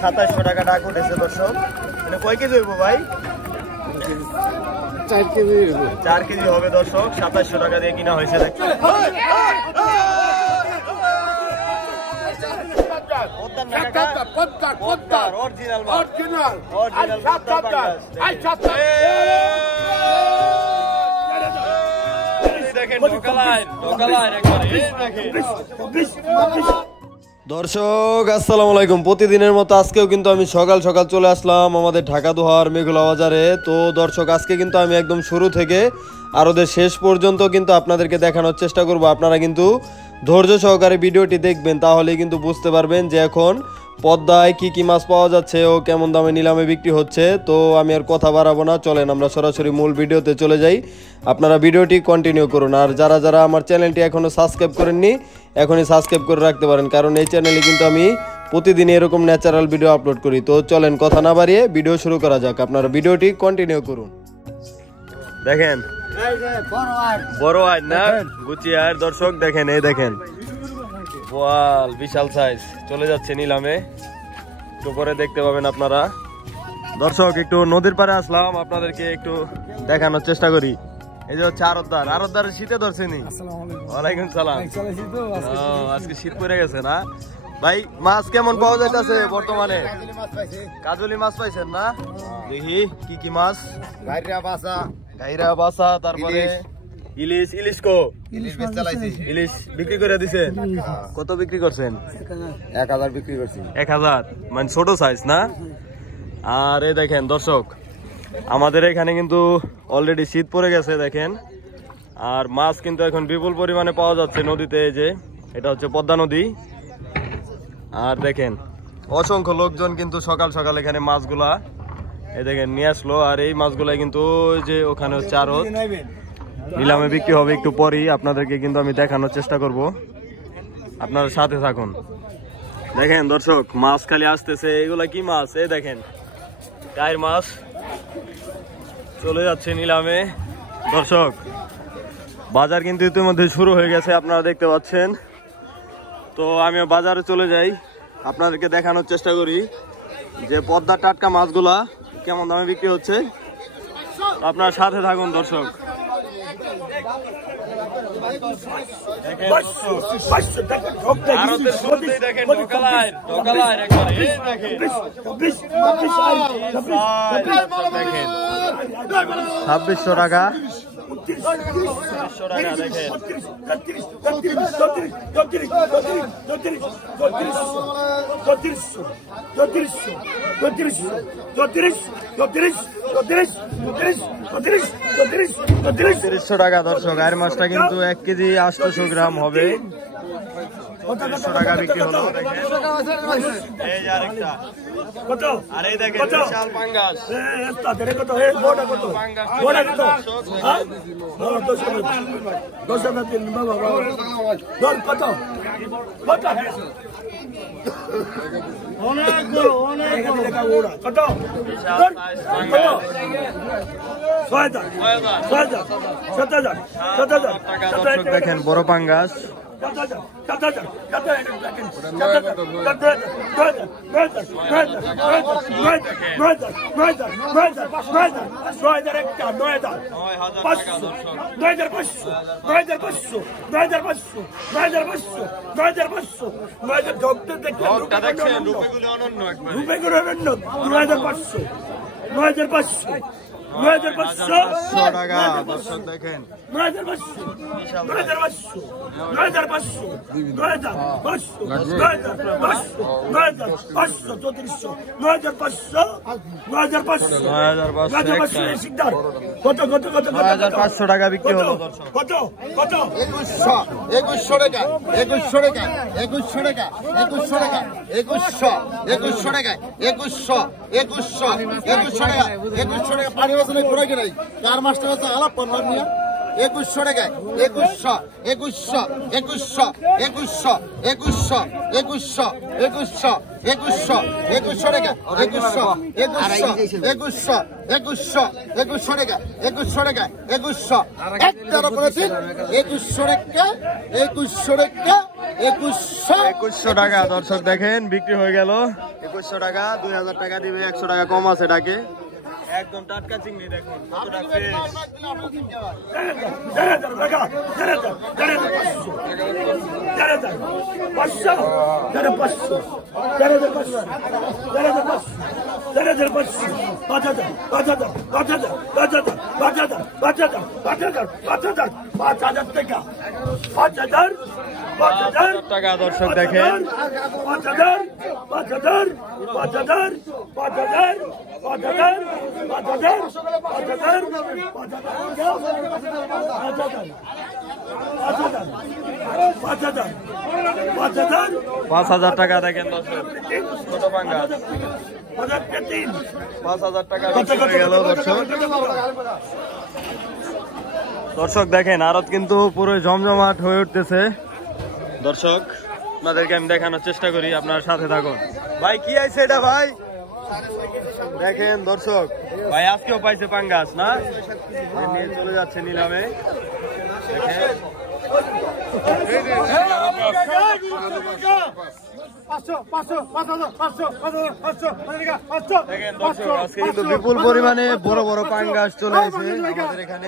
2700 টাকা ডাক উঠেছে দর্শক। মানে কয় কেজি হইব ভাই? 4 কেজি হবে দর্শক। 2700 টাকা দিয়ে কিনা হয়েছে। দর্শক আসসালামু আলাইকুম। প্রতিদিনের মতো আজকেও কিন্তু আমি সকাল সকাল চলে আসলাম আমাদের ঢাকা দোহার মেঘলা বাজারে। তো দর্শক আজকে কিন্তু আমি একদম শুরু থেকে আর ওদের শেষ পর্যন্ত কিন্তু আপনাদেরকে দেখানোর চেষ্টা করব। আপনারা কিন্তু ধৈর্য সহকারে ভিডিওটি দেখবেন, তাহলেই কিন্তু বুঝতে পারবেন যে এখন পদ্মায় কি কি মাছ পাওয়া যাচ্ছে ও কেমন দামে নিলামে বিক্রি হচ্ছে। তো আমি আর কথা বাড়াবো না, চলেন আমরা সরাসরি মূল ভিডিওতে চলে যাই। আপনারা ভিডিওটি কন্টিনিউ করুন। আর যারা যারা আমার চ্যানেলটি এখনও সাবস্ক্রাইব করেননি এখনই সাবস্ক্রাইব করে রাখতে পারেন, কারণ এই চ্যানেলে কিন্তু আমি প্রতিদিন এরকম ন্যাচারাল ভিডিও আপলোড করি। তো চলেন কথা না বাড়িয়ে ভিডিও শুরু করা যাক। আপনারা ভিডিওটি কন্টিনিউ করুন। দেখেন বড় আয় না গুচি আর দর্শক দেখেন, এই দেখেন ওয়াল বিশাল সাইজ চলে যাচ্ছে নিলামে। একটু পরে দেখতে পাবেন আপনারা। দর্শক একটু নদীর পাড়ে আসলাম, আপনাদেরকে একটু দেখানোর চেষ্টা করি। এই যে হচ্ছে আরতদার শীতে ধরছেনি। ওয়ালাইকুম সালাম। আজকে শীত পড়ে গেছে না ভাই? মাছ কেমন পাওয়া যাইতেছে বর্তমানে? কাজলি মাছ পাইছেন না? দেখি কি কি মাছ। গাইরা বাসা, তারপরে ইলিশ। ইলিশ ইলিশ বিক্রি করে দিছেন? কত বিক্রি করছেন? 1000 বিক্রি করছি। 1000 মানে ছোট সাইজ না? আর এই দেখেন দর্শক আমাদের এখানে কিন্তু অলরেডি শীত পড়ে গেছে দেখেন। আর মাছ কিন্তু এখন বিপুল পরিমাণে পাওয়া যাচ্ছে নদীতে। এই যে এটা হচ্ছে পদ্মা নদী। আর দেখেন অসংখ্য লোকজন কিন্তু সকাল সকাল এখানে মাছগুলা এই দেখেন নিয়ে আসলো। আর এই মাছগুলা কিন্তু যে ওখানে হচ্ছে আরো নিলামে বিক্রি হবে একটু পরেই। আপনাদেরকে কিন্তু আমি দেখানোর চেষ্টা করব, আপনারা সাথে থাকুন। দেখেন দর্শক মাছ খালি আসতেছে। এগুলা কি মাছ? এই দেখেন টাইর মাছ চলে যাচ্ছে নিলামে। দর্শক বাজার কিন্তু ইতিমধ্যে শুরু হয়ে গেছে, আপনারা দেখতে পাচ্ছেন। তো আমি বাজারে চলে যাই, আপনাদেরকে দেখানোর চেষ্টা করি যে পদ্মার টাটকা মাছগুলা কেমন দামে বিক্রি হচ্ছে। আপনার সাথে থাকুন দর্শক। ছাব্বিশশো টাকা। টাকা দর্শক। আর মাছটা কিন্তু 1 কেজি 800 গ্রাম হবে। 300 টাকা বিক্রি হলো। এই যে আরেকটা কত? আর এই দেখেন বিশাল পাঙ্গাস। কত? এই বড়টা কত? বড়টা কত? হ্যাঁ 10 টাকা দিন বাবা। দর কত? কত? অনেক বড় কত? দর কত? 6000 দেখেন বড় পাঙ্গাস। টাকা দর্শক দেখেন। 9500 টাকা বিক্রি হলো দর্শক। কত? কত? 2100 টাকা। 2100 টাকা। 2100 টাকা। 2100 টাকা। 2100 টাকা। 2100 টাকা। 2100 টাকা। পানি বাসনে ঘোরা কি নাই? কার মাছটা আছে আলাপ করলাম নিয়ে 2100 টাকায় 2100 2100 2100 2100 2100 2100 2100 2100 2100 টাকা 2100 2100 2100 2100 টাকা 2100 টাকা 2100 একটা করে দিন 2100 টাকা 2100 টাকা 2100 টাকা দর্শক দেখেন বিক্রি হয়ে গেল 2100 টাকা 2000 টাকা দিবে 100 টাকা কম আছে ডাকে একদম টাটকা চিংড়ি দেখুন কতটা ফ্রেশ টাকা দর্শক দেখেন 5000 টাকা দেখেন দর্শক ছোট পাঙ্গা 5000 টাকা বিক্রি হয়ে গেল দর্শক দর্শক দেখেন আড়ত কিন্তু পুরো জমজমাট হয়ে উঠতেছে দর্শক আপনাদেরকে আমি দেখানোর চেষ্টা করি আপনার সাথে থাকুন ভাই কি আইছে এটা ভাই দেখেন দর্শক ভাই আজকেও পাইছে পাঙ্গাস না নিয়ে চলে যাচ্ছে নিলামে দেখেন কিন্তু বিপুল পরিমাণে বড় বড় পাঙ্গাস চলে আসে আমাদের এখানে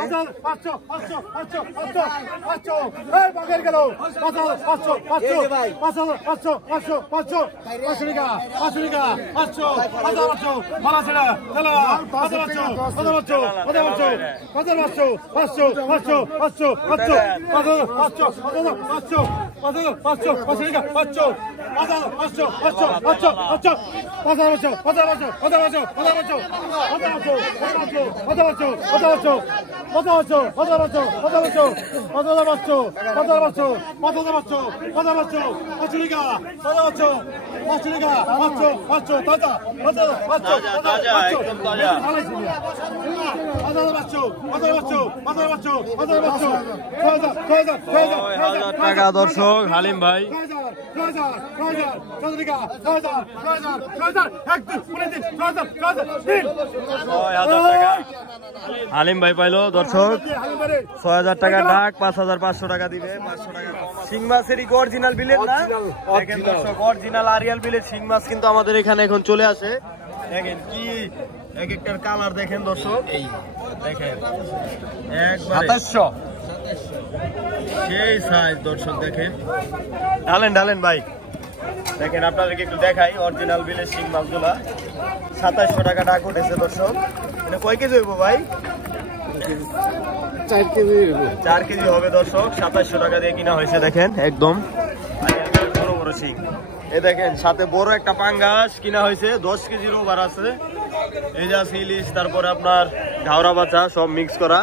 টাকা দর্শক হালিম ভাই হালিম ভাই পাইলো দর্শক 6000 টাকা ডাক 5500 টাকা দিবে 500 টাকা শিং মাছের অরিজিনাল বিলের না দেখেন দর্শক অরিজিনাল আরিয়াল বিলের শিং মাছ কিন্তু আমাদের এখানে এখন চলে আসে দেখেন কি এক একটার কালার দেখেন দর্শক এই দেখেন 2700 সেই সাইজ দর্শক দেখেন ঢালেন ভাই দেখেন আপনাদেরকে একটু দেখাই অরিজিনাল বিলের শিং মাছগুলা 2700 টাকা ডাক উঠেছে দর্শক এটা কয় কেজি হইব ভাই 4 কেজি হবে দর্শক 2700 টাকা দিয়ে কিনা হয়েছে দেখেন একদম বড় বড় শিং এই দেখেন সাথে বড় একটা পাঙ্গাস কিনা হয়েছে 10 কেজির ওভার আছে এই যে আছে ইলিশ তারপরে আপনার ঘাওড়া বাচ্চা সব মিক্স করা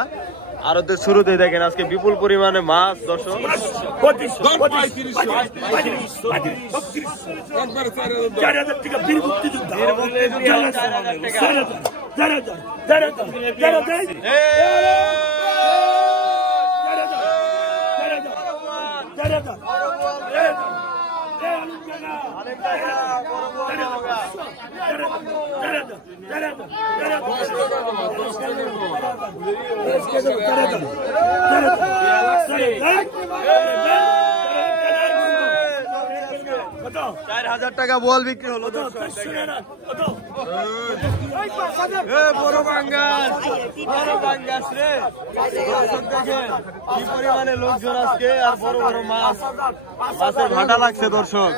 আর ওদের শুরুতে দেখেন আজকে বিপুল পরিমাণে মাছ দর্শক টাকা বল বিক্রি হলো বড় পাঙ্গাস রে দেখেন কি পরিমাণে লোকজন আজকে আর বড় বড় মাছ মাছের ভাটা লাগছে দর্শক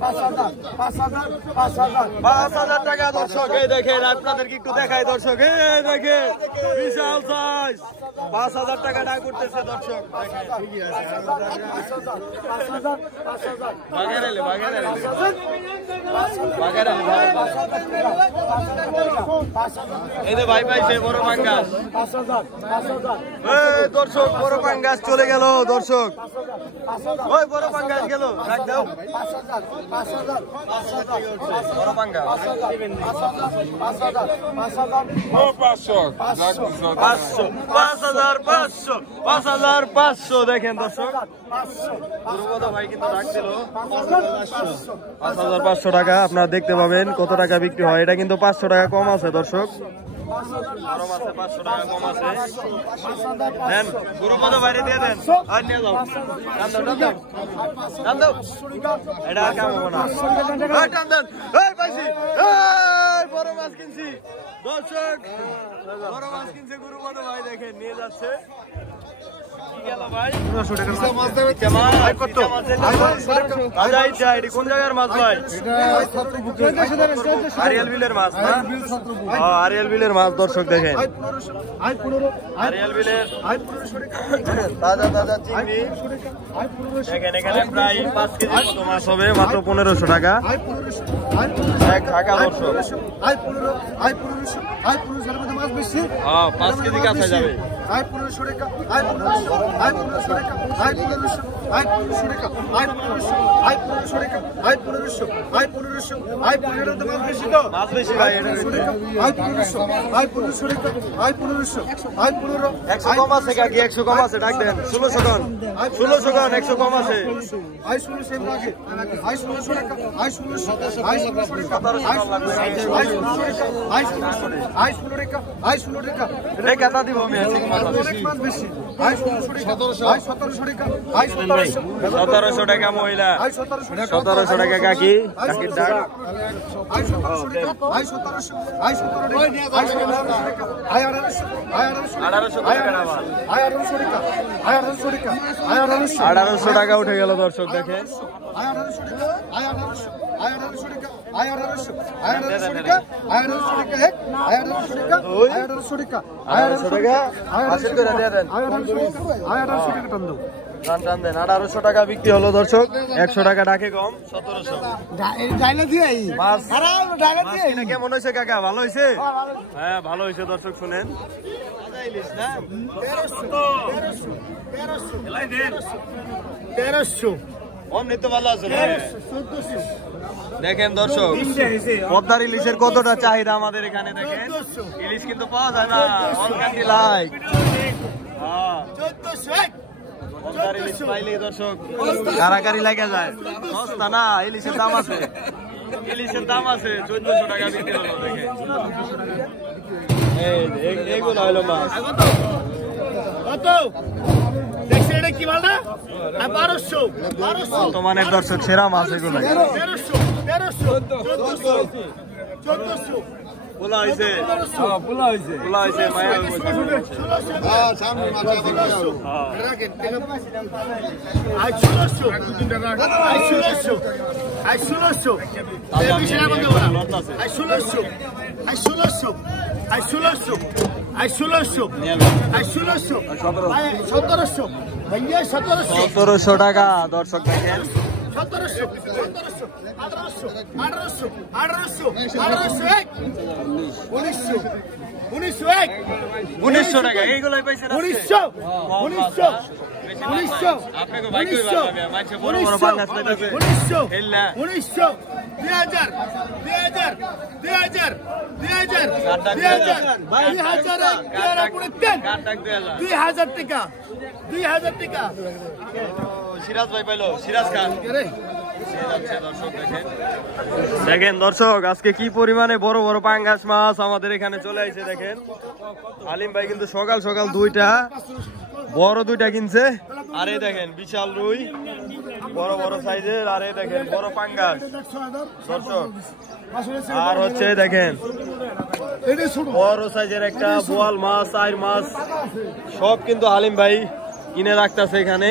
5,000 টাকা দর্শক। এই দেখেন আপনাদেরকে একটু দেখাই দর্শক, এই দেখেন বিশাল সাইজ। 5,000 টাকা ডাক করতেছে দর্শক। এই যে ভাই পাইছে বড় পাঙ্গাস। দর্শক বড় পাঙ্গাস চলে গেল দর্শক। ওই বড় পাঙ্গাস গেল, ডাক দাও। বড় পাঙ্গাস 5,500 দেখেন দর্শক। ভাই কিন্তু ডাক দিল 5,500 টাকা। আপনারা দেখতে পাবেন কত টাকা বিক্রি হয়। এটা কিন্তু 500 টাকা কম আছে দর্শক। গরম আছে 500 টাকা কম আছে। দেন গুরুপদ বাইরে দিয়ে দেন। আর নিয়ে যাও, টান দাও। এটা আর কাম হবে না। টান দেন। এই পাইছি, এই বড় মাছ কিনছি দর্শক। বড় মাছ কিনছে গুরুপদ ভাই, দেখেন নিয়ে যাচ্ছে। কোন জায়গার মাছ ভাই? আরিয়াল বিলের মাছ না? আরিয়াল বিলের মাছ দর্শক দেখেন। আরিয়াল বিলের তাজা তাজা চিংড়ি দেখেন। এখানে প্রায় 5 কেজি মতো মাছ হবে, মাত্র 1500 টাকা এক ঢাকা দর্শক। 5 কেজি কাছে যাবে। 1500 টাকা, 1500 টাকা, 1500 টাকা, 1500 টাকা, 1500 মাছ বেশি তো? মাছ বেশি ভাই। 1500 টাকা, 1500 100 কম আছে কাকি, 100 কম আছে, ডাক দেন। 1600 কম, 1600 কম, 100 কম আছে। 1600 টাকা, 1600 টাকা, 1600 টাকা, 1600 টাকা। এই কথা দিব আমি। মাছ বেশি। 1700 টাকা, 1700 টাকা মহিলা, 1700 টাকা কাকি, কাকির ডাক। 1700 টাকা, 1700, 1800 টাকা উঠে গেল দর্শক দেখেন। 1800 টাকা বিক্রি হলো দর্শক। 100 টাকা ডাকে কম, 1700। মাছ কিনে কেমন হয়েছে কাকা? ভালো হয়েছে? হ্যাঁ ভালো হয়েছে দর্শক। শুনেন দেখেন দর্শক, পদ্মার ইলিশের কতটা চাহিদা আমাদের এখানে। দেখেন ইলিশ কিন্তু পাওয়া যায় না। পদ্মার ইলিশ পাইলে দর্শক কারাকারি লাগে যায়। সস্তা না, ইলিশের দাম আছে। ইলিশের দাম আছে 1400 টাকা বিক্রি হলো। দেখেন এইগুলো হলো মাছ। বর্তমানের দর্শক সেরা মাছ এগুলো। পোলা হয়েছে, পোলা হয়েছে, পোলা হয়েছে। সতেরোশো টাকা দর্শক দেখেন। 1900 টাকা এইগুলোই পাইছে। 1900 আপনাকে ভাই কই ভাবে মাছে বড় বড় বাঙ্গাস পাইতেছে। 1900 2000 টাকা। সিরাজ ভাই পাইলো, সিরাজ খান। দেখেন দর্শক আজকে কি পরিমাণে বড় বড় পাঙ্গাস মাছ আমাদের এখানে চলে আসছে। দেখেন আলিম ভাই কিন্তু সকাল সকাল বড় দুইটা কিনছে। আর এই দেখেন বিশাল রুই, বড় বড় সাইজের। আর এই দেখেন বড় পাঙ্গাস দর্শক। আর হচ্ছে দেখেন বড় সাইজের একটা বোয়াল মাছ, আইর মাছ, সব কিন্তু আলিম ভাই কিনে রাখতেছে এখানে।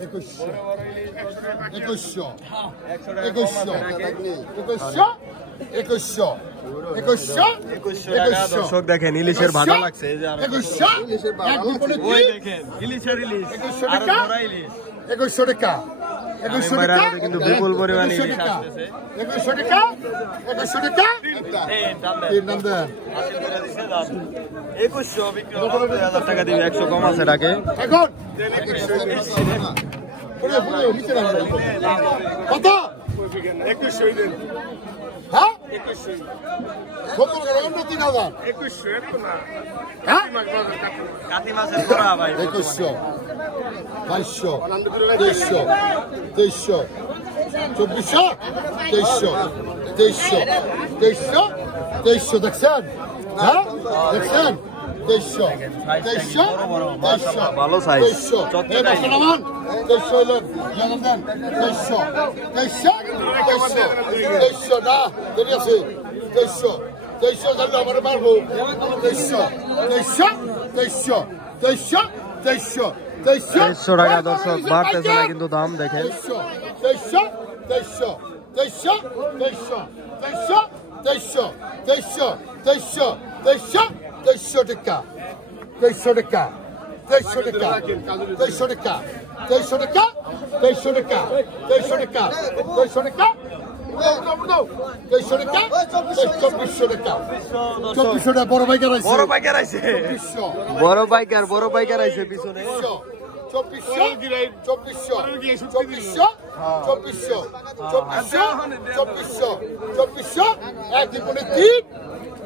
2100 দর্শক দেখেন ইলিশের ভাটা লাগছে এই যে আর 2100 টাকা কিন্তু বিপুল পরিমাণে ইলিশ আসতেছে 2100 টাকা 3 দাম দেন 2100 বিক্রি হলো 2000 টাকা দিবে 100 কম আছে এটাকে এখন নিচে রাখবেন কত 2100 দেন হ্যাঁ 2100 কত করে 3000 2100 না হ্যাঁ কাতি মাসের ধরা ভাই 2100 2200 2300 2300 2400 2300 2300 দেখছেন হ্যাঁ দেখছেন 2300 ভালো সাইজ 2300 না দেরি আছে 2300 জানলে আমার মারবো 2300 টাকা দর্শক বাড়তেছে না কিন্তু দাম দেখেন 2300 টাকা 2300 টাকা 2300 টাকা 2300 টাকা 2300 টাকা 2300 টাকা 2300 টাকা 2300 টাকা 2300 টাকা 2400 টাকা 2400 টাকা বড় পাইকার আছে বড় পাইকার আইছে পিছনে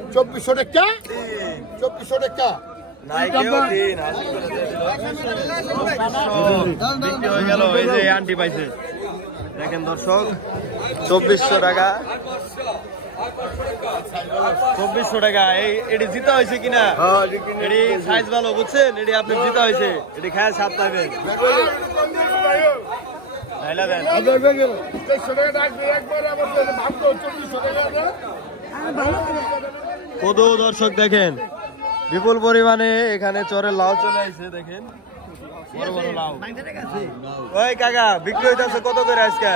2400 টাকা 2400 টাকা বিক্রি হয়ে গেল এই যে আন্টি পাইছে দেখেন দর্শক 2400 টাকা 2400 টাকা এটি জিতা হয়েছে কিনা এটি সাইজ ভালো বুঝছেন এটি আপনার জিতা হয়েছে এটি খায় সাত পাইবেন কত দর্শক দেখেন বিপুল পরিমাণে এখানে চরের লাউ চলে আসছে দেখেন বড় বড় লাউ ওই কাকা বিক্রি হইতাছে কত করে আজকে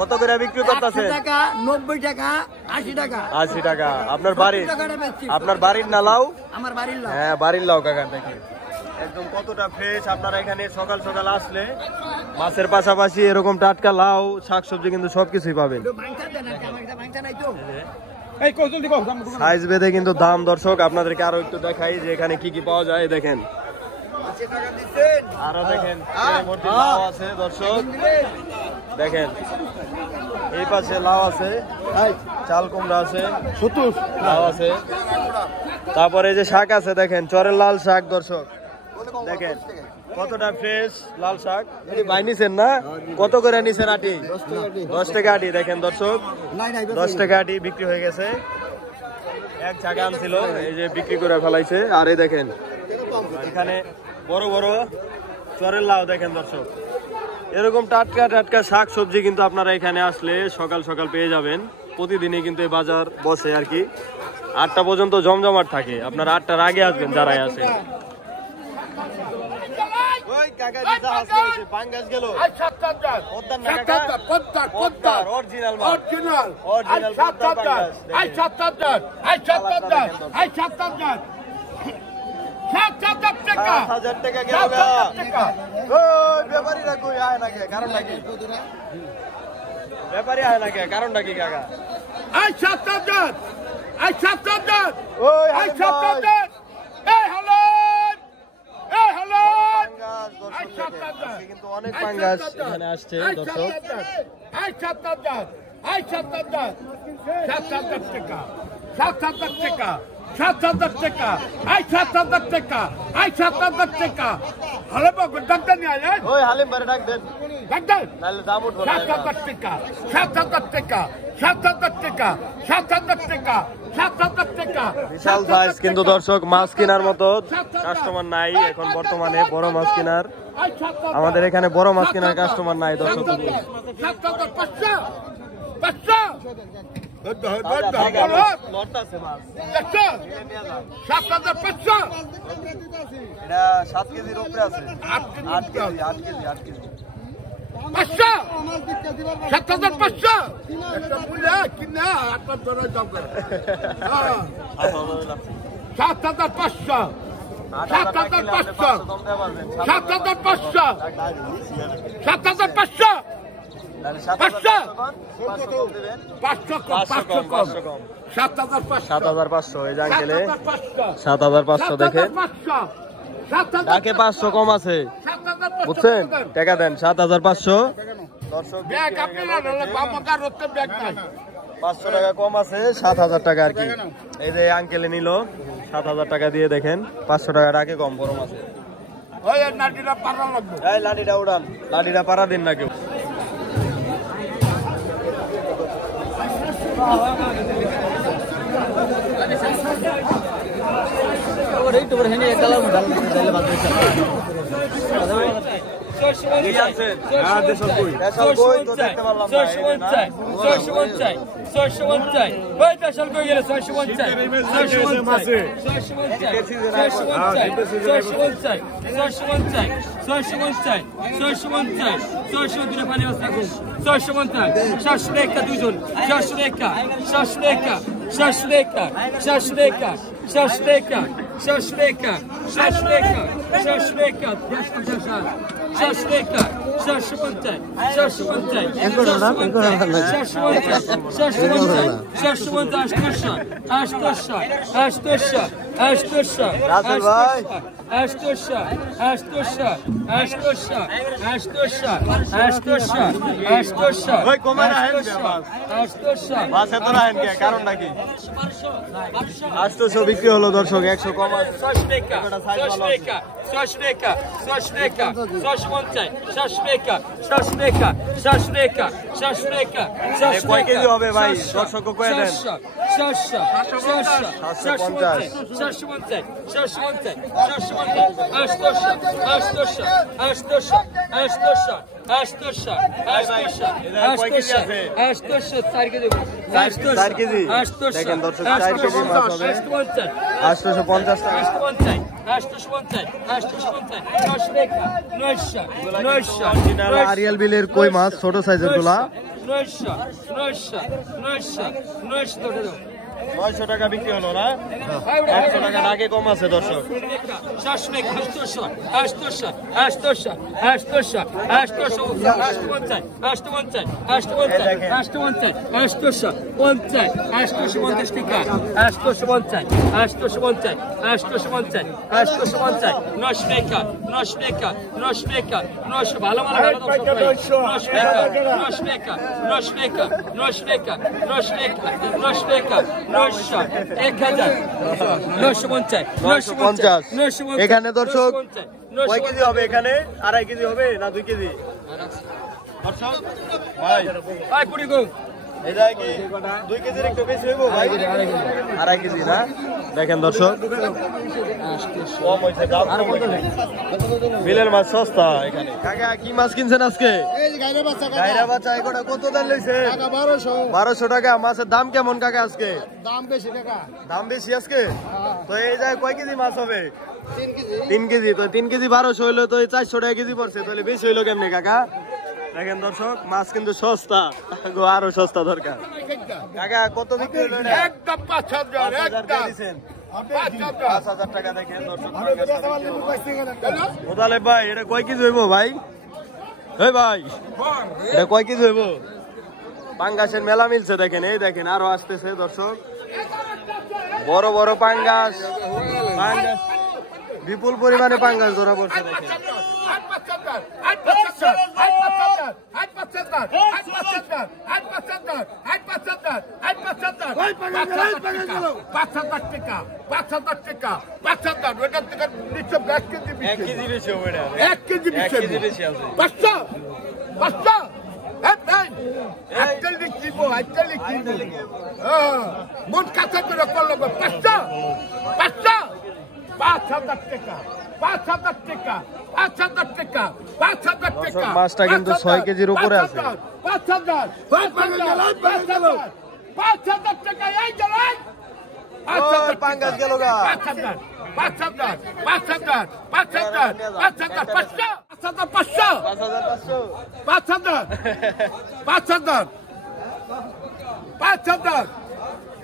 কত করে বিক্রি করতেছে 90 টাকা 80 টাকা 80 টাকা আপনার বাড়ির না লাউ আমার বাড়ির লাউ হ্যাঁ বাড়ির লাউ কাকা দেখেন একদম কতটা ফ্রেশ আপনারা এখানে সকাল সকাল আসলে মাছের পাশাপাশি এরকম টাটকা লাউ শাকসবজি কিন্তু সবকিছুই পাবেন সাইজ বেঁধে কিন্তু দাম দর্শক আপনাদেরকে আরো একটু দেখাই যে এখানে কি কি পাওয়া যায় দেখেন আরো দেখেন লাউ আছে দর্শক দেখেন এই পাশে লাউ আছে চাল কুমড়া আছে লাউ আছে তারপরে যে শাক আছে দেখেন চরের লাল শাক দর্শক দেখেন কতটা ফ্রেশ লাল শাক এটি ভাই নিছেন না কত করে নিছেন আটি 10 টাকা আটি দেখেন দর্শক 10 টাকা আটি বিক্রি হয়ে গেছে এক জায়গা আনছিল এই যে বিক্রি করে ফেলাইছে আর এই দেখেন এখানে বড় বড় চরের লাউ দেখেন দর্শক এরকম টাটকা টাটকা শাক সবজি কিন্তু আপনারা এখানে আসলে সকাল সকাল পেয়ে যাবেন প্রতিদিনই কিন্তু এই বাজার বসে আর কি 8টা পর্যন্ত জমজমাট থাকে আপনারা 8টার আগে আসবেন যারাই আসেন ওই কাকা দিদা হাসছে পাঙ্গাস গেল পদ্মার না কাকা পদ্মার অরিজিনাল মাল অরিজিনাল পদ্মার পাঙ্গাস আই 7000 টাকা গেল ওই ব্যাপারীরা কই আয় না কে কারণটা কি ব্যাপারী আয় না কে কারণটা কি কাকা আই 7000 ওই আই 7000 এই হ্যালো কিন্তু অনেক পাঙ্গাস এখানে আসছে দর্শক আই 7000 টাকা 7000 টাকা 7000 টাকা আই 7000 টাকা 7000 টাকা হলে বাবু ডাক্তার নিয়ে আয় ওই হালিম বারে ডাক দেন ডাক্তার নালে দাম উঠবে 7000 টাকা 7000 টাকা বিশাল সাইজ কিন্তু দর্শক মাছ কেনার মতো কাস্টমার নাই এখন বর্তমানে বড় মাছ কেনার আমাদের এখানে বড় মাছ কেনার কাস্টমার নাই দর্শক 7000 500 লড়তাছে মাছ। 7,500 এটা 7 কেজির উপরে আছে। 8 কেজি 500 7,500 একটা বলে কিনা আপনার ধরে যাবে 7,500 7,500 7,500 7,500 7,500 এই যে আঙ্কেলে 7,500 দেখে ডাকে 500 কম আছে বুঝছেন টাকা দেন 7,500 দর্শক 500 টাকা কম আছে 7,000 টাকা আর কি এই যে আঙ্কেলে নিল 7,000 টাকা দিয়ে দেখেন 500 টাকা ডাকে কম গরম আছে এই লাঠিটা উড়ান লাঠিটা পাড়া দিন না কেউ বিক্রি হলো দর্শক 100 কম আছে কয় কেজি হবে ভাই দর্শক কয়ে দেন 4 কেজি দেখেন দর্শক 4 কেজি মাছ হবে 850 টাকা আরিয়াল বিলের কই মাছ ছোট সাইজের গুলা 900 টাকা বিক্রি হলো না 100 টাকা আগে কম আছে দর্শক 950 এখানে দর্শক কয় কেজি হবে এখানে 2.5 কেজি হবে না 2 কেজি দর্শক ভাই পুরি গো এটা কি 2 কেজির একটু বেশি হইবো ভাই 2.5 কেজি না দেখেন দর্শক কম হইছে দাম কম হইছে বিলের মাছ সস্তা এখানে কাকা কি মাছ কিনছেন আজকে এই গায়রা বাচ্চা এগুলা কত দাম লইছে টাকা 1200 টাকা মাছের দাম কেমন কাকা আজকে দাম বেশি টাকা দাম বেশি আজকে তো এই যায় কয় কেজি মাছ হবে 3 কেজি 3 কেজি তো 3 কেজি 1200 হইলো তো 400 টাকা কেজি পড়ছে তাহলে বেশি হইলো কেমনে কাকা দেখেন দর্শক মাছ কিন্তু সস্তা আরো সস্তা দরকার কাকা কত বিক্রি হলো এটা একদম 5000 একদম দিবেন 5000 টাকা দেখেন দর্শক মোতালেব ভাই এটা কয় কেজি হইবো ভাই এই ভাই এটা কয় কেজি হইবো পাঙ্গাসের মেলা মিলছে দেখেন এই দেখেন আরো আসতেছে দর্শক বড় বড় পাঙ্গাস বিপুল পরিমাণে পাঙ্গাস ধরা পড়ছে দেখেন মন কাছে করে করলো 5,000 টাকা 5,000 টাকা 5,000 টাকা 5,000 টাকা মাছটা কিন্তু 6 কেজির উপরে আছে 5,000 5,000 5,000 টাকা এই জলাই ওই পাঙ্গাস গেল গা 5,000 5,000 5,000 5,000 5,000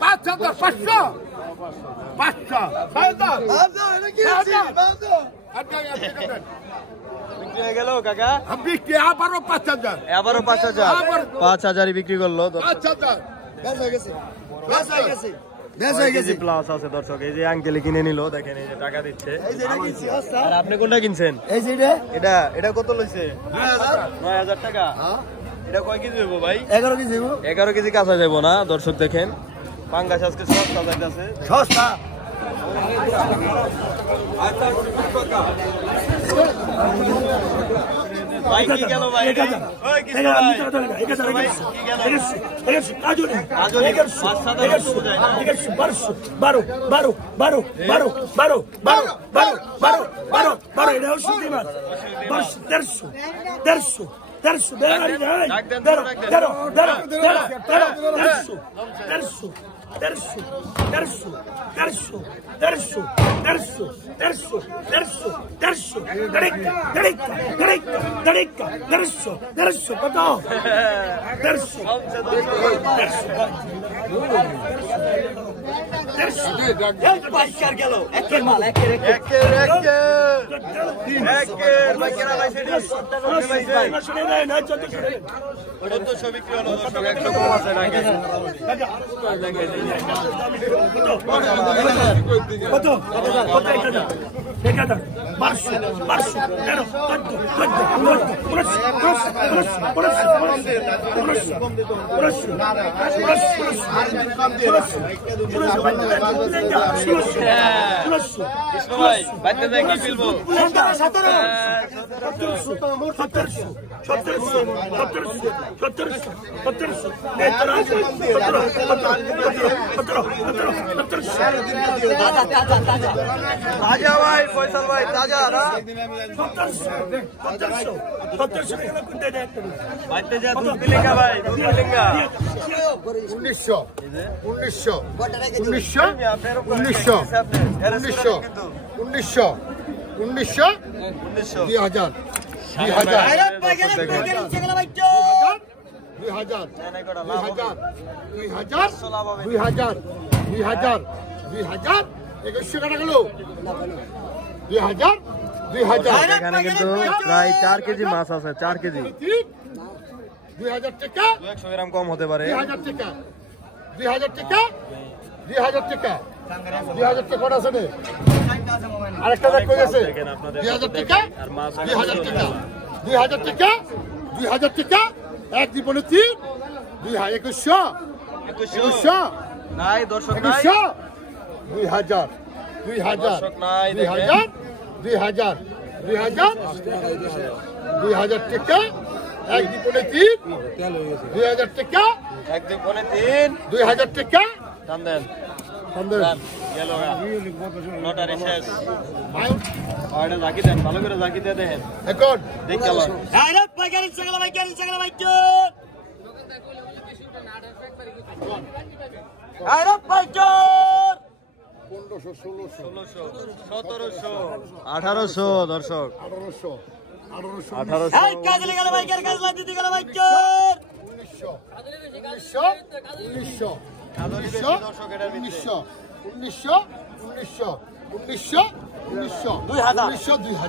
5,000 5,000 5,000 বিক্রি হয়ে গেল কাকা বিক্রি আবারও 5,000 আবারও 5,000 5,000ই বিক্রি করলো 5,000 কেজি প্লাস আছে দর্শক এই যে আঙ্কেলে কিনে নিল দেখেন এই যে টাকা দিচ্ছে আর আপনি কোনটা কিনছেন এই যে এটা এটা কত লইছে 9,000 টাকা এটা কয় কেজি হইব ভাই 11 কেজি 11 কেজি কাঁচা যাবো না দর্শক দেখেন পাঙ্গাস আজকে সস্তা যাইতেছে সস্তা ভাই কি গেল ভাই ওই কি গেল ভাই কি গেল কাজলি 5,000 যায় না তাজা ভাই ফয়সাল ভাই তাজা না 2,000 এখানে কিন্তু প্রায় 4 কেজি মাছ আছে 4 কেজি 2,000 টাকা 100 গ্রাম কম হতে পারে 2,000 টাকা 2,000 টাকা 2,000 টাকা 2,000 টাকা কটা আছে রে আরেকটা দেখ কই আছে 2,000 টাকা 2,000 টাকা 2,000 টাকা 2,000 টাকা এক দিবনে 3 2,000 2100 নাই দর্শক নাই 2,000 2,000 দর্শক নাই 2,000 2,000 2,000 টাকা এক দিবনে 3 2,000 টাকা এক দিন পরে 3 2,000 টাকা দাম দেন গেল লটারি শেষ ওটা জাকি দেন ভালো করে জাকি দিয়ে দেখেন এখন দেখ গেল আঠারোশো দর্শক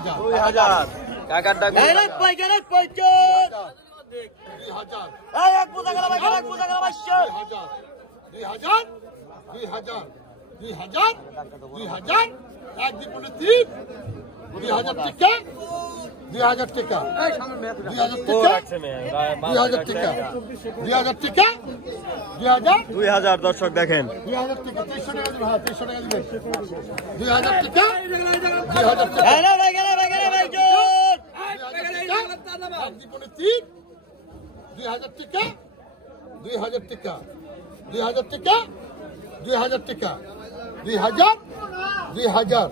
2,000 কাকার ডাক এক দিবনে 3 2,000 টাকা 2,000 টাকা 2,000 টাকা 2,000 টাকা 2,000 দর্শক দেখেন 2,000 টাকা 300 টাকা দিবেন হ্যাঁ 300 টাকা দিবেন 2,000 টাকা 2,000 টাকা জীবনে 3 2,000 টাকা 2,000 টাকা 2,000 টাকা 2,000 টাকা 2,000 2,000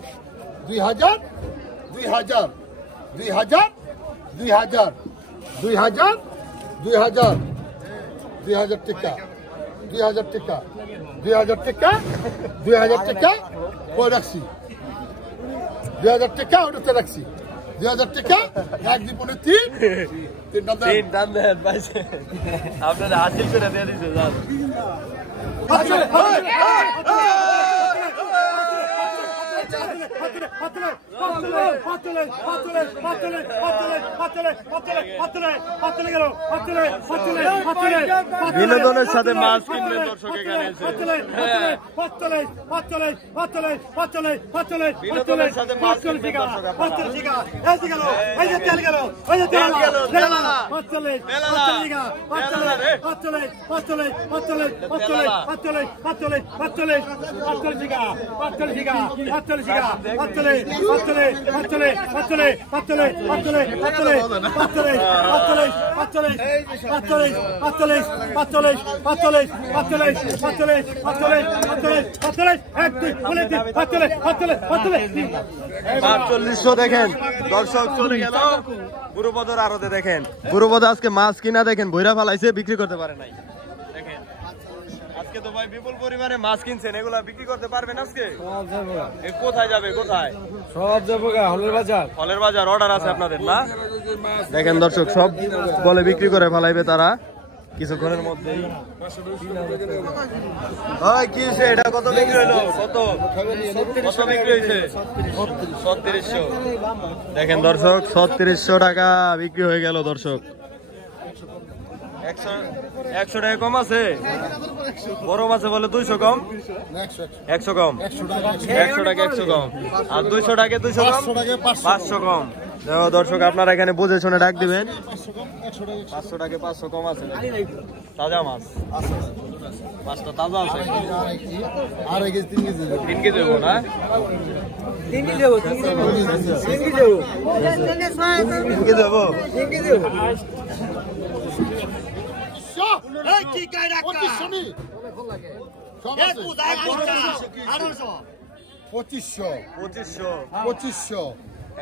2,000 2,000 2,000 2,000 2,000 2,000 2,000 টাকা 2000 টাকা 2000 টাকা 2000 টাকা কই রাখছি 2000 টাকা ওটাতে রাখছি 2000 টাকা এক দ্বিপনে তিন দাম দেন পাইছে আপনারা হাসিল করে দিয়ে দিছে জান বিনোদনের সাথে মাছ কিনবে দর্শক এখানে এসে বিনোদনের সাথে মাছ কিনবে দেখেন দর্শক চলে গেল গুরুপদর আড়তে দেখেন গুরুপদ আজকে মাছ কিনা দেখেন ভৈরা ফালাইছে বিক্রি করতে পারে নাই দেখেন আজকে তো ভাই বিপুল পরিমাণে মাছ কিনছেন এগুলা বিক্রি করতে পারবেন আজকে কোথায় যাবে কোথায় সব যাবো ফলের বাজার অর্ডার আছে আপনাদের না দেখেন দর্শক সব বলে বিক্রি করে ফেলাইবে তারা কিছুক্ষণের মধ্যেই কি হয়েছে এটা কত বিক্রি হলো কত বিক্রি হয়েছে 3600 দেখেন দর্শক 3600 টাকা বিক্রি হয়ে গেল দর্শক 100 টাকা কম আছে বড় মাছে বলে 200 কম 100 কম 100 টাকা 100 কম আর 200 টাকা 200 কম 500 কম দর্শক আপনারা এখানে বুঝে শুনে ডাক দিবেন 500 টাকা 500 কম আছে তাজা মাছ মাছটা তাজা আছে আর 3 কেজি দেবো না 3 কেজি দেবো 3 কেজি দেবো পঁচিশশো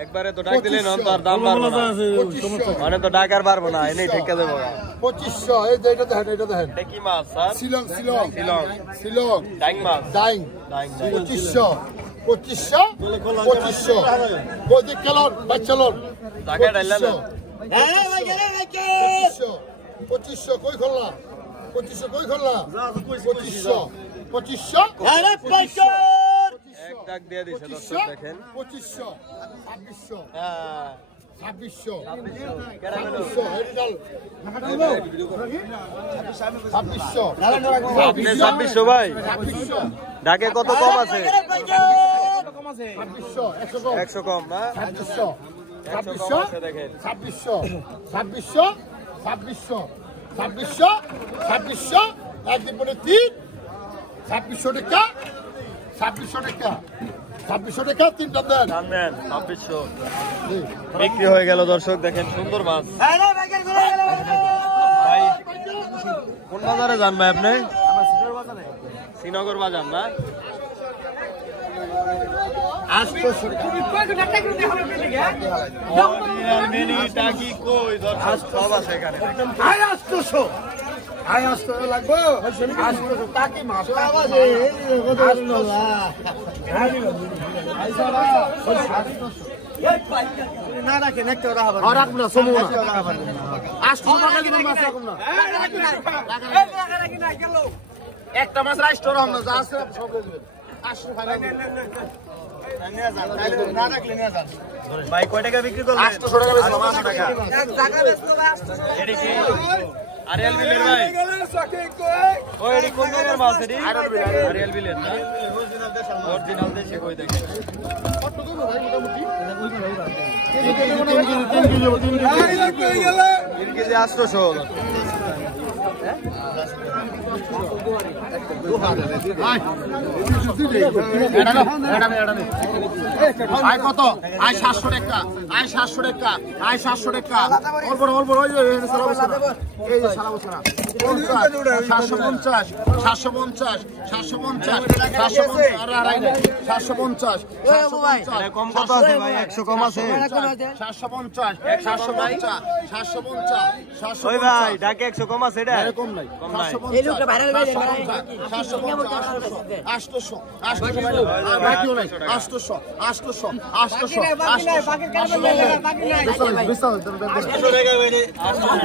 একবারে তো ডাক দিলেন তার দাম বাড়বে না মানে তো ডাক আর পারবো না এনেই ঠিকা দেবো 2500 এই যে এটা দেখেন এটা কি মাছ স্যার শিলং ডাইং মাছ ডাইং 2500 বদি কালর বাচ্চালর টাকা ডাইলেন 2500 কই খোলা 2500 কই খোলা 2500 এক ডাক দিয়ে দিছে দর্শক দেখেন 2500 2600 হ্যাঁ 2600 আপনি 2600 ভাই ডাকে কত কম আছে 100 কম না 2600 দেখেন 2600 একদিন পরে 2600 টাকা 2600 টাকা 3টা দেন 2600 বিক্রি হয়ে গেল দর্শক দেখেন সুন্দর মাছ ভাই কোন বাজারে যান ভাই আপনি শ্রীনগর বাজার না সব আছে এখানে লাগবো না রাখেন একটা রাখবো রাখবো না সময় একটা মাছ রাইস তো রাম না যা আছে সব না রাখলে নিয়ে যান ভাই কয় টাকা বিক্রি করলেন 800 টাকা এক জায়গা বেচতে ভাই 800 এটা কি আরিয়াল বিলের ভাই ও এডি কোন জায়গার মাছ এডি আরিয়াল বিলের না অরিজিনাল দেশি কই দেখেন কত দূর ভাই মোটামুটি 3 কেজি 800 আয় কত আয় 700 টাকা আয় 700 টাকা আয় 700 টাকা অল্প ওই এই যে সারা বছর 750 কম কত আছে ভাই 100 কম আছে 750 ওই ভাই ডাকে 100 কম আছে এটা কম নাই এই লোকটা ভাইরাল হয়ে যাবে 800 বাকিও নাই 800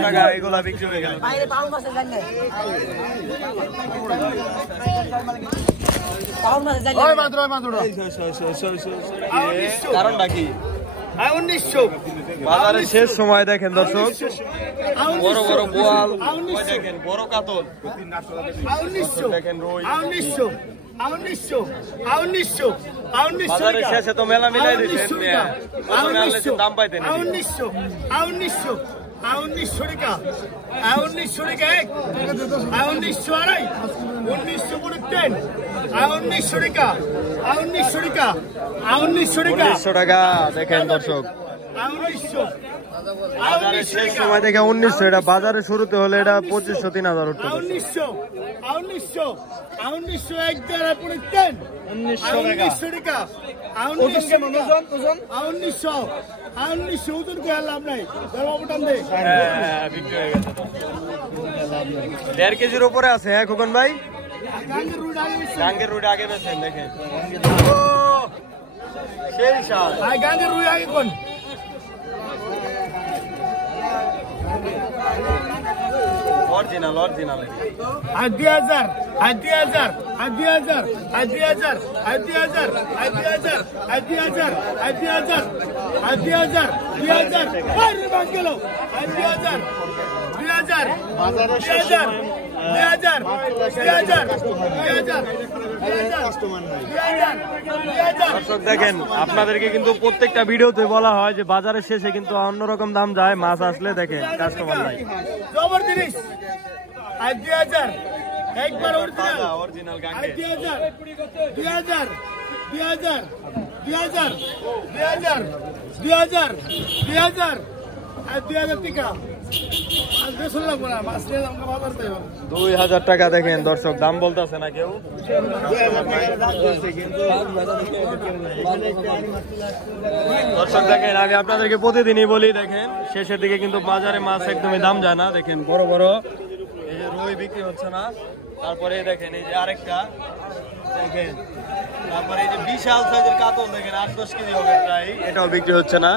টাকা এগুলা বিক্রি হয়ে গেল। বাইরে পাউন্ড মাসে জানেন পাউন্ড মাসে জানেন ওই মাত্র কারণটা কি? 1900 বাজারের শেষ সময় দেখেন দর্শক, বড় বড় বোয়াল, ওই দেখেন বড় কাতল, দেখেন রুই। বাজারের শেষে তো মেলা মিলাই দিচ্ছেন, দাম পাইতেন। 1900 টাকা 1900 টাকা 1900 আড়াই 1900 করে 10 1900 টাকা 1900 টাকা 1900 টাকা 1900 টাকা দেখেন দর্শক, 1900 বাজারের শেষ সময় দেখে 1900। এটা বাজারে শুরুতে হলে এটা 2500 3000 উঠতো। 1900 এক দ্বারা পড়ে 10 1900 টাকা 1900 ওজন কে লাভ নাই ধর্মপটান দে। বিক্রি হয়ে গেছে 1.5 কেজির উপরে আছে। হ্যাঁ খোকন ভাই, গাঙ্গের রুট আগে বেছেন দেখেন, সেই সাল গাঙ্গের রুই আগে কোন অরিজিনাল আর 2000 আর 2000 আর 2000 আর 2000 আর 2000 আর 2000 আর 2000 আর 2000 আর 2000 2000 আরে বাস গেল আর 2000 2000 বাজারে 2000 2000 কাস্টমার নাই। দর্শক দেখেন, আপনাদেরকে কিন্তু প্রত্যেকটা ভিডিওতে বলা হয় যে বাজারের শেষে কিন্তু অন্যরকম দাম যায়, মাছ আসলে দেখেন কাস্টমার নাই। জবর জিনিস আর 2000 একবার অরিজিনাল গাঙ্গে 2000 2000 2000 2000 2000 2000 2000 আর 2000 টাকা আর বেশি লাগবে না, মাছ নিয়ে আমাকে বাজার দেব 2000 টাকা। দেখেন দর্শক, দাম বলতেছে না কেউ। দর্শক দেখেন, আমি আপনাদেরকে প্রতিদিনই বলি, দেখেন শেষের দিকে কিন্তু বাজারে মাছ একদমই দাম যায় না। দেখেন বড় বড় এই যে রুই বিক্রি হচ্ছে না, তারপরে দেখেন এই যে আরেকটা দেখেন, তারপরে এই যে বিশাল সাইজের কাতল দেখেন 8-10 কেজি হবে প্রায়, এটাও বিক্রি হচ্ছে না।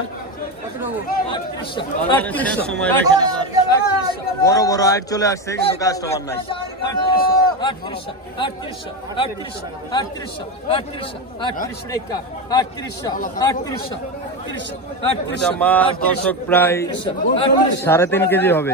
শেষ সময় দেখেন আবার বড় বড় আইট চলে আসছে, কিন্তু কাস্টমার নাই। মাছ দর্শক প্রায় 3.5 কেজি হবে।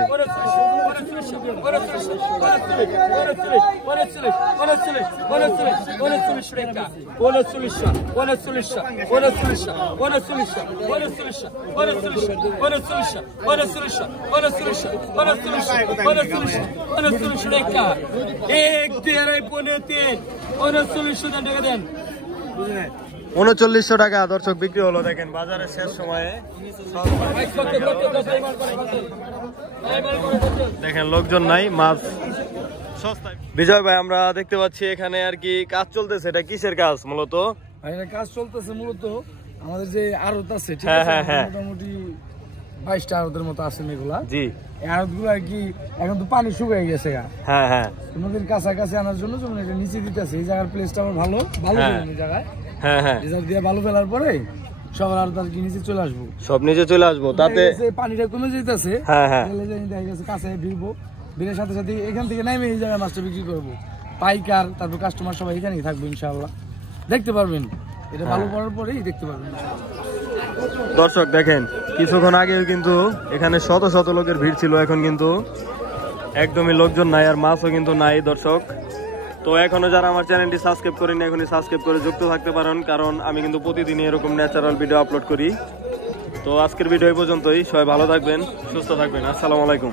দেন 3900 টাকা দর্শক বিক্রি হলো। দেখেন বাজারের শেষ সময়ে দেখেন লোকজন নাই, মাছ সস্তায়। বিজয় ভাই, আমরা দেখতে পাচ্ছি এখানে আর কি কাজ চলতেছে, এটা কিসের কাজ মূলত? কাজ চলতেছে মূলত আমাদের যে আড়ত আছে, ঠিক হ্যাঁ, আছে, হ্যাঁ, হ্যাঁ। মোটামুটি 22টা আড়তের মতো আছে এগুলা। জি, আড়ত গুলো আর কি এখন তো পানি শুকিয়ে গেছে, হ্যাঁ হ্যাঁ নদীর কাছাকাছি আনার জন্য যেমন এটা নিচে দিতেছে। এই জায়গার প্লেসটা আমার ভালো ভালো হ্যাঁ। এই জায়গায় হ্যাঁ হ্যাঁ রিজার্ভ দিয়ে ভালো ফেলার পরে সবার আড়ত আর কি নিচে চলে আসবো, সব নিচে চলে আসবো, তাতে দেখা গেছে পানিটা কমে যেতেছে। হ্যাঁ হ্যাঁ দেখা গেছে কাছে ভিড়বো, ভিড়ের সাথে সাথে এখান থেকে নেমে এই জায়গায় মাছটা বিক্রি করবো। পাইকার তারপর কাস্টমার সবাই এখানেই থাকবো ইনশাআল্লাহ, দেখতে পারবেন। এটা ভালো করার পরেই দেখতে পারবেন ইনশাআল্লাহ। দর্শক দেখেন, কিছুক্ষণ আগেও কিন্তু এখানে শত শত লোকের ভিড় ছিল, এখন কিন্তু একদমই লোকজন নাই, আর মাছও কিন্তু নাই দর্শক। তো এখনো যারা আমার চ্যানেলটি সাবস্ক্রাইব করেনি, এখনই সাবস্ক্রাইব করে যুক্ত থাকতে পারেন, কারণ আমি কিন্তু প্রতিদিনই এরকম ন্যাচারাল ভিডিও আপলোড করি। তো আজকের ভিডিও এই পর্যন্তই, সবাই ভালো থাকবেন, সুস্থ থাকবেন, আসসালামু আলাইকুম।